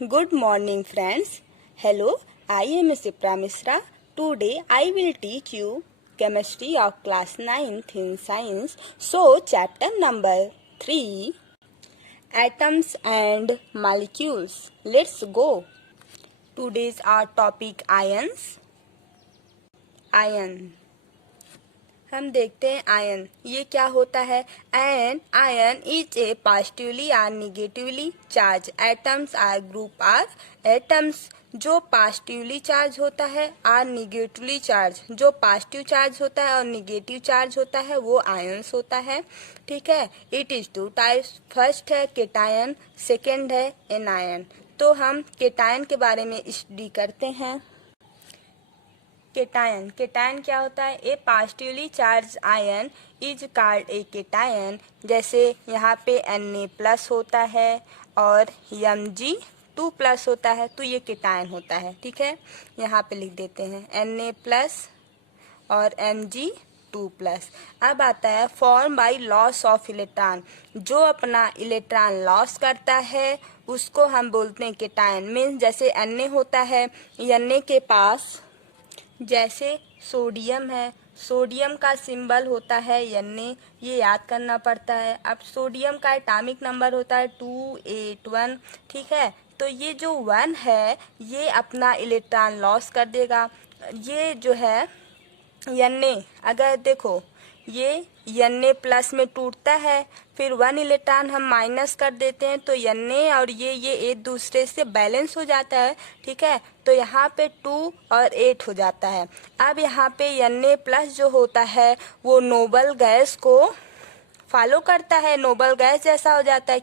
Good morning, friends. Hello, I am Sipra Misra. Today I will teach you chemistry of class 9th in science. So, chapter number 3, atoms and molecules. Let's go. Today's our topic ions. Ion. हम देखते हैं ion ये क्या होता है। An ion is a positively और negatively charge atoms or group or atoms जो positively charge होता है और निगेटिवली चार्ज जो पॉजिटिव चार्ज होता है और निगेटिव चार्ज होता है वो आयन्स होता है। ठीक है, it is two types. First है केटायन, सेकेंड है एनायन। तो हम केटायन के बारे में स्टडी करते हैं। केटायन केटायन क्या होता है। A positively charge ion is called a cation. जैसे यहाँ पे Na+ होता है और Mg2+ होता है तो ये केटायन होता है। ठीक है, यहाँ पे लिख देते हैं Na+ और Mg2+। अब आता है form by loss of electron. जो अपना इलेक्ट्रॉन लॉस करता है उसको हम बोलते हैं केटायन। मीन्स जैसे Na होता है, Na के पास जैसे सोडियम है, सोडियम का सिंबल होता है Na, ये याद करना पड़ता है। अब सोडियम का एटॉमिक नंबर होता है 281। ठीक है, तो ये जो 1 है ये अपना इलेक्ट्रॉन लॉस कर देगा। ये जो है Na, अगर देखो ये Na+ में टूटता है, फिर 1 इलेक्ट्रॉन हम माइनस कर देते हैं तो Na और ये एक दूसरे से बैलेंस हो जाता है। ठीक है, तो यहाँ पे 2 और 8 हो जाता है। अब यहाँ पे Na+ जो होता है वो नोबल गैस को फॉलो करता है, नोबल गैस जैसा हो जाता है।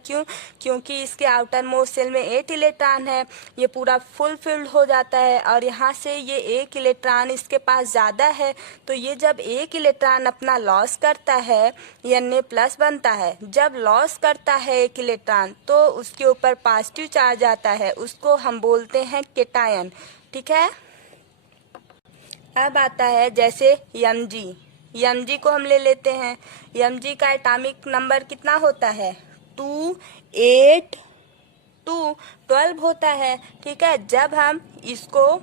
क्योंकि इसके आउटर मोस्ट सेल में 8 इलेक्ट्रॉन है, ये पूरा फुल फिल्ड हो जाता है और यहाँ से ये 1 इलेक्ट्रॉन इसके पास ज़्यादा है। तो ये जब 1 इलेक्ट्रॉन अपना लॉस करता है Na+ बनता है। जब लॉस करता है 1 इलेक्ट्रॉन तो उसके ऊपर पॉजिटिव चार्ज आता है, उसको हम बोलते हैं केटायन। ठीक है, अब आता है जैसे Mg को हम ले लेते हैं। Mg का एटॉमिक नंबर कितना होता है 2, 8, 2, 12 होता है। ठीक है, जब हम इसको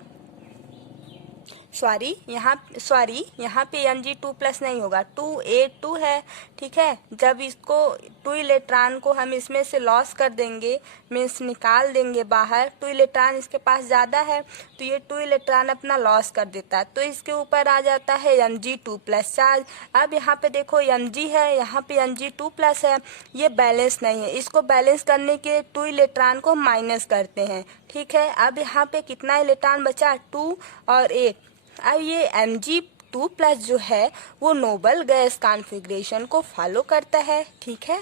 यहाँ पे Mg2+ नहीं होगा, 282 है। ठीक है, जब इसको 2 इलेक्ट्रॉन को हम इसमें से लॉस कर देंगे, मीन्स निकाल देंगे बाहर, 2 इलेक्ट्रॉन इसके पास ज़्यादा है तो ये 2 इलेक्ट्रॉन अपना लॉस कर देता है तो इसके ऊपर आ जाता है Mg2+ चार्ज। अब यहाँ पे देखो Mg है, यहाँ पे Mg2+ है, ये बैलेंस नहीं है। इसको बैलेंस करने के 2 इलेक्ट्रॉन को माइनस करते हैं। ठीक है, अब यहाँ पे कितना इलेक्ट्रॉन बचा 2 और 8। अब ये Mg2+ जो है वो नोबल गैस कॉन्फ़िगरेशन को फॉलो करता है। ठीक है,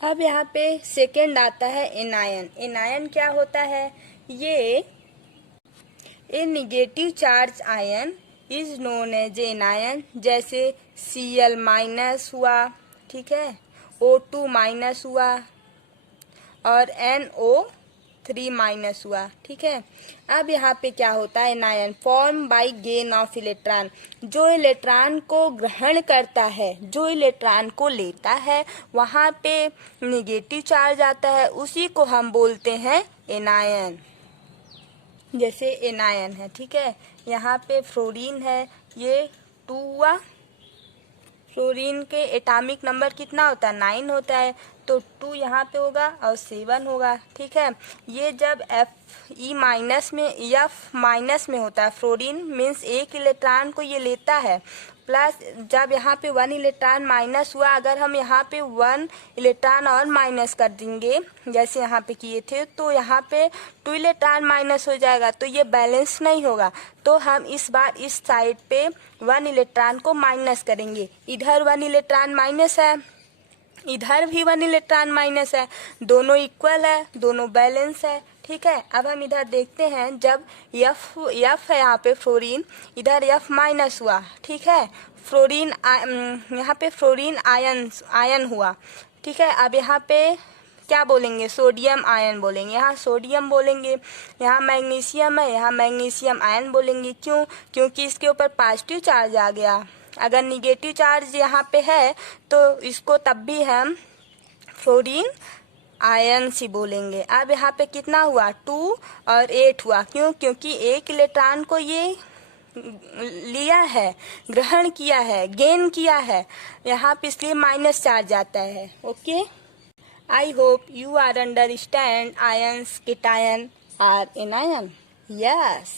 अब यहाँ पे सेकेंड आता है एनायन। एनायन क्या होता है, ये a negative charge ion is known as anion. जैसे Cl- हुआ, ठीक है, O2- हुआ और NO3- हुआ। ठीक है, अब यहाँ पे क्या होता है anion form by gain of electron. जो इलेक्ट्रॉन को ग्रहण करता है, जो इलेक्ट्रॉन को लेता है, वहाँ पे निगेटिव चार्ज आता है, उसी को हम बोलते हैं एनायन। जैसे एनायन है, ठीक है, यहाँ पे फ्लोरीन है, ये 2 हुआ। फ्लोरीन के एटॉमिक नंबर कितना होता है 9 होता है तो 2 यहाँ पे होगा और 7 होगा। ठीक है, ये जब F- में होता है फ्लोरीन, मीन्स 1 इलेक्ट्रॉन को ये लेता है, प्लस जब यहाँ पे 1 इलेक्ट्रॉन माइनस हुआ, अगर हम यहाँ पे 1 इलेक्ट्रॉन और माइनस कर देंगे जैसे यहाँ पे किए थे तो यहाँ पे 2 इलेक्ट्रॉन माइनस हो जाएगा तो ये बैलेंस नहीं होगा। तो हम इस बार इस साइड पे 1 इलेक्ट्रॉन को माइनस करेंगे। इधर 1 इलेक्ट्रॉन माइनस है, इधर भी 1 इलेक्ट्रॉन माइनस है, दोनों इक्वल है, दोनों बैलेंस है। ठीक है, अब हम इधर देखते हैं जब F है यहाँ पे फ्लोरीन, इधर F- हुआ। ठीक है, फ्लोरीन यहाँ पे फ्लोरीन आयन हुआ। ठीक है, अब यहाँ पे क्या बोलेंगे सोडियम आयन बोलेंगे, यहाँ सोडियम बोलेंगे। यहाँ मैग्नीशियम है, यहाँ मैग्नीशियम आयन बोलेंगे। क्योंकि इसके ऊपर पॉजिटिव चार्ज आ गया। अगर निगेटिव चार्ज यहाँ पे है तो इसको तब भी हम फ्लोरीन आयन्स ही बोलेंगे। अब यहाँ पे कितना हुआ 2 और 8 हुआ, क्यों? क्योंकि एक इलेक्ट्रॉन को ये लिया है, ग्रहण किया है, गेन किया है यहाँ पे, इसलिए माइनस चार्ज आता है। Okay, I hope you are understand ions, cation or anion. Yes.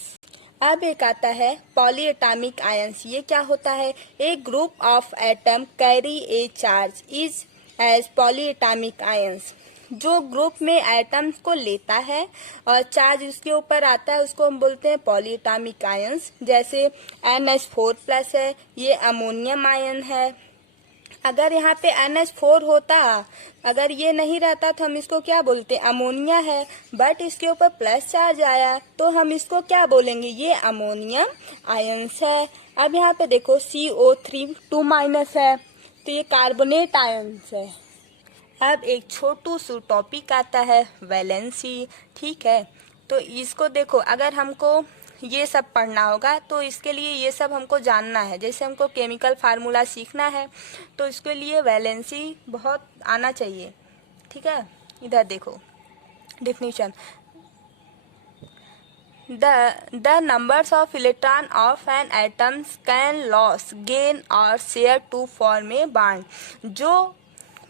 अब एक आता है पॉलीएटॉमिक आयन्स। ये क्या होता है? A group of atom carry a charge is as polyatomic ions. जो ग्रुप में एटम्स को लेता है और चार्ज उसके ऊपर आता है उसको हम बोलते हैं पॉलीएटॉमिक आयन्स। जैसे NH4+ है, ये अमोनियम आयन है। अगर यहाँ पे NH4 होता, अगर ये नहीं रहता तो हम इसको क्या बोलते? अमोनिया है, बट इसके ऊपर प्लस चार्ज आया तो हम इसको क्या बोलेंगे? ये अमोनियम आयन्स है। अब यहाँ पे देखो CO3 2- है, तो ये कार्बोनेट आयन्स है। अब एक छोटू सा टॉपिक आता है वैलेंसी, ठीक है? तो इसको देखो, अगर हमको ये सब पढ़ना होगा तो इसके लिए ये सब हमको जानना है। जैसे हमको केमिकल फार्मूला सीखना है तो इसके लिए वैलेंसी बहुत आना चाहिए, ठीक है? इधर देखो definition, the numbers of electron of an atom can lose, gain or share to form a bond। जो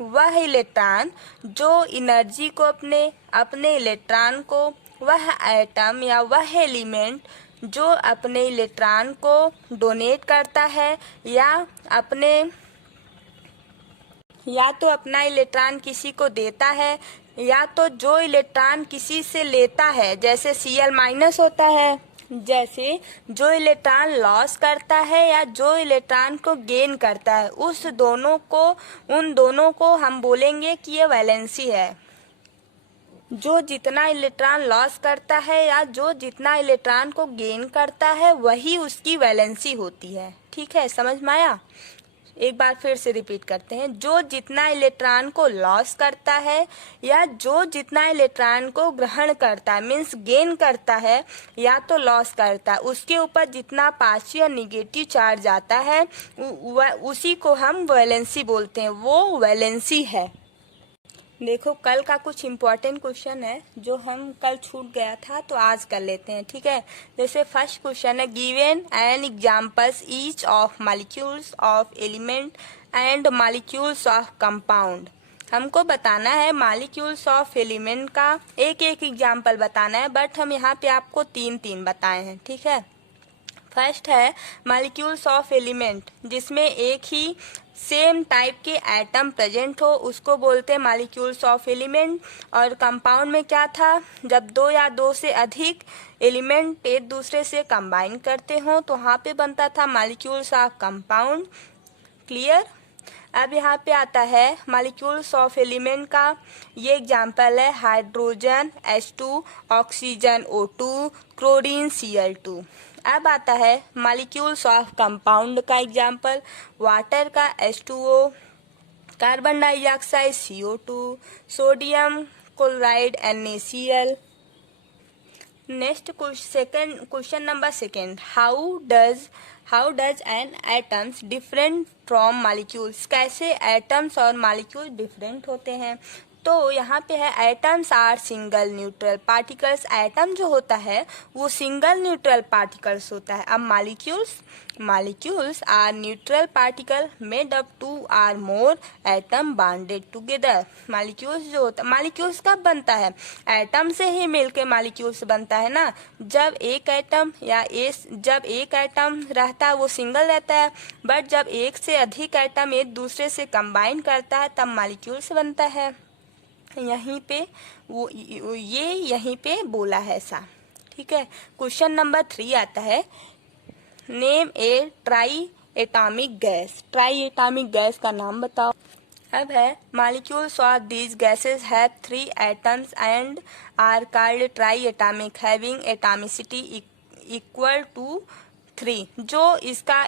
वह इलेक्ट्रॉन जो एनर्जी को अपने इलेक्ट्रॉन को, वह एटम या वह एलिमेंट जो अपने इलेक्ट्रॉन को डोनेट करता है या तो अपना इलेक्ट्रॉन किसी को देता है, या तो जो इलेक्ट्रॉन किसी से लेता है, जैसे Cl- होता है, जैसे जो इलेक्ट्रॉन लॉस करता है या जो इलेक्ट्रॉन को गेन करता है, उन दोनों को हम बोलेंगे कि ये वैलेंसी है। जो जितना इलेक्ट्रॉन लॉस करता है या जो जितना इलेक्ट्रॉन को गेन करता है वही उसकी वैलेंसी होती है, ठीक है? समझ में आया? एक बार फिर से रिपीट करते हैं, जो जितना इलेक्ट्रॉन को लॉस करता है या जो जितना इलेक्ट्रॉन को ग्रहण करता है, मीन्स गेन करता है या तो लॉस करता है, उसके ऊपर जितना पॉजिटिव या निगेटिव चार्ज आता है उसी को हम वैलेंसी बोलते हैं, वो वैलेंसी है। देखो कल का कुछ इम्पोर्टेंट क्वेश्चन है जो हम कल छूट गया था, तो आज कर लेते हैं, ठीक है? जैसे फर्स्ट क्वेश्चन है, given an examples each of molecules of element and molecules of compound. हमको बताना है मॉलिक्यूल्स ऑफ एलिमेंट का एक एक एग्जाम्पल बताना है, बट हम यहाँ पे आपको 3 बताए हैं, ठीक है? फर्स्ट है मॉलिक्यूल्स ऑफ एलिमेंट, जिसमें एक ही सेम टाइप के एटम प्रेजेंट हो, उसको बोलते हैं मॉलिक्यूल्स ऑफ एलिमेंट। और कंपाउंड में क्या था? जब 2 या 2 से अधिक एलिमेंट एक दूसरे से कंबाइन करते हो तो वहाँ पे बनता था मॉलिक्यूल्स ऑफ कंपाउंड। क्लियर? अब यहाँ पे आता है मॉलिक्यूल्स ऑफ एलिमेंट का, ये एग्जाम्पल है hydrogen H2, oxygen O2, chlorine Cl2। अब आता है मॉलिक्यूल्स ऑफ कंपाउंड का एग्जाम्पल, वाटर का H2O, carbon dioxide CO2, sodium chloride NaCl। Next question number second, how does an atoms different from molecules. कैसे atoms और molecule different होते हैं? तो यहाँ पे है atoms are single neutral particles. Atom जो होता है वो सिंगल न्यूट्रल पार्टिकल्स होता है। अब molecules are neutral particle made up 2 or more atom bonded together. Molecules जो होता है, मॉलिक्यूल्स कब बनता है? एटम से ही मिलके मॉलिक्यूल्स बनता है ना। जब एक एटम रहता है वो सिंगल रहता है, बट जब एक से अधिक एटम एक दूसरे से कंबाइन करता है तब मॉलिक्यूल्स बनता है। यहीं पे बोला है ऐसा, ठीक है? क्वेश्चन नंबर 3 आता है, name a triatomic gas. Triatomic gas का नाम बताओ। अब है molecules of these gases have 3 atoms and are called triatomic having atomicity equal to 3। जो इसका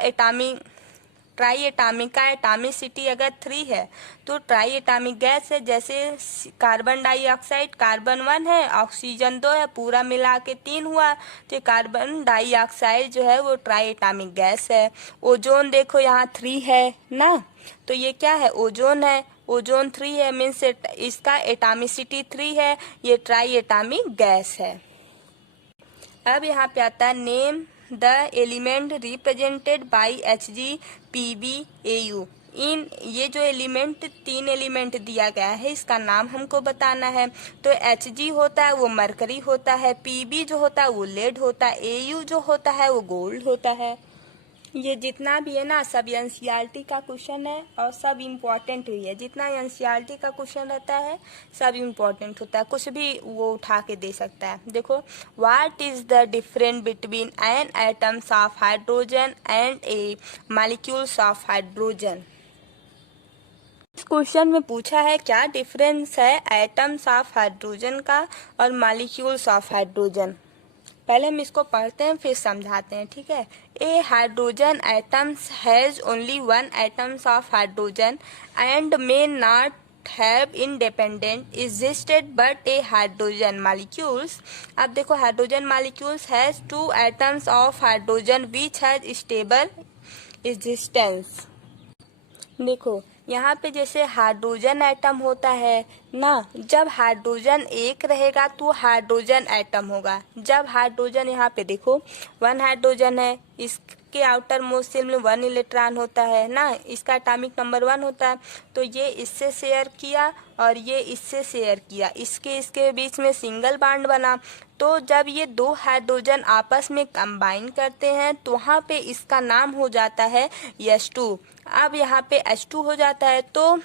ट्राई एटॉमिक का एटॉमिसिटी अगर 3 है तो ट्राई एटॉमिक गैस है। जैसे कार्बन डाइऑक्साइड कार्बन 1 है, ऑक्सीजन 2 है, पूरा मिला के 3 हुआ, तो कार्बन डाइऑक्साइड जो है वो ट्राई एटॉमिक गैस है। ओजोन देखो यहाँ 3 है ना, तो ये क्या है? ओजोन है। ओजोन 3 है, मीन्स इसका एटॉमिसिटी 3 है, ये ट्राई एटॉमिक गैस है। अब यहाँ पे आता है name the element represented by HgPbAu। इन ये जो एलिमेंट 3 एलिमेंट दिया गया है इसका नाम हमको बताना है। तो Hg होता है वो मरकरी होता है, Pb जो होता है वो लेड होता है, Au जो होता है वो गोल्ड होता है। ये जितना भी है ना सब एनसीईआरटी का क्वेश्चन है और सब इम्पोर्टेंट भी है। जितना एनसीईआरटी का क्वेश्चन रहता है सब इम्पोर्टेंट होता है, कुछ भी वो उठा के दे सकता है। देखो, what is the difference between an atoms of hydrogen and a molecules of hydrogen. इस क्वेश्चन में पूछा है क्या डिफरेंस है एटम्स ऑफ हाइड्रोजन का और मॉलिक्यूल्स ऑफ हाइड्रोजन। पहले हम इसको पढ़ते हैं फिर समझाते हैं, ठीक है। A hydrogen atoms has only one atoms of hydrogen and may not have independent existed but a hydrogen molecules. अब देखो, hydrogen molecules has 2 atoms of hydrogen which has stable existence. देखो यहाँ पे जैसे हाइड्रोजन एटम होता है ना, जब हाइड्रोजन एक रहेगा तो हाइड्रोजन एटम होगा। जब हाइड्रोजन यहाँ पे देखो 1 हाइड्रोजन है, इसके आउटर मोस्ट शेल में 1 इलेक्ट्रॉन होता है ना, इसका एटॉमिक नंबर 1 होता है। तो ये इससे शेयर किया और ये इससे शेयर किया, इसके बीच में सिंगल बॉन्ड बना। तो जब ये 2 हाइड्रोजन आपस में कंबाइन करते हैं तो वहाँ पे इसका नाम हो जाता है H2। अब यहाँ पे H2 हो जाता है तो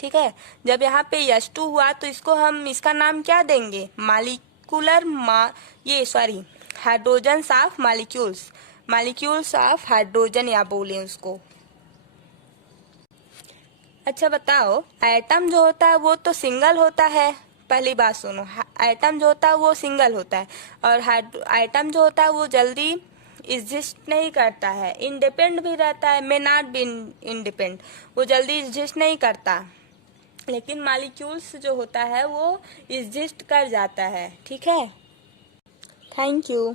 ठीक है, जब यहाँ पे H2 हुआ तो इसका नाम क्या देंगे, hydrogen of molecules of hydrogen या बोले उसको। अच्छा बताओ, एटम जो होता है वो तो सिंगल होता है। पहली बात सुनो, एटम जो होता है वो सिंगल होता है और एटम जो होता है वो जल्दी एग्जिस्ट नहीं करता है, इंडिपेंडेंट भी रहता है, मे नॉट बी इंडिपेंडेंट, वो जल्दी एग्जिस्ट नहीं करता। लेकिन मॉलिक्यूल्स जो होता है वो एग्जिस्ट कर जाता है, ठीक है। Thank you.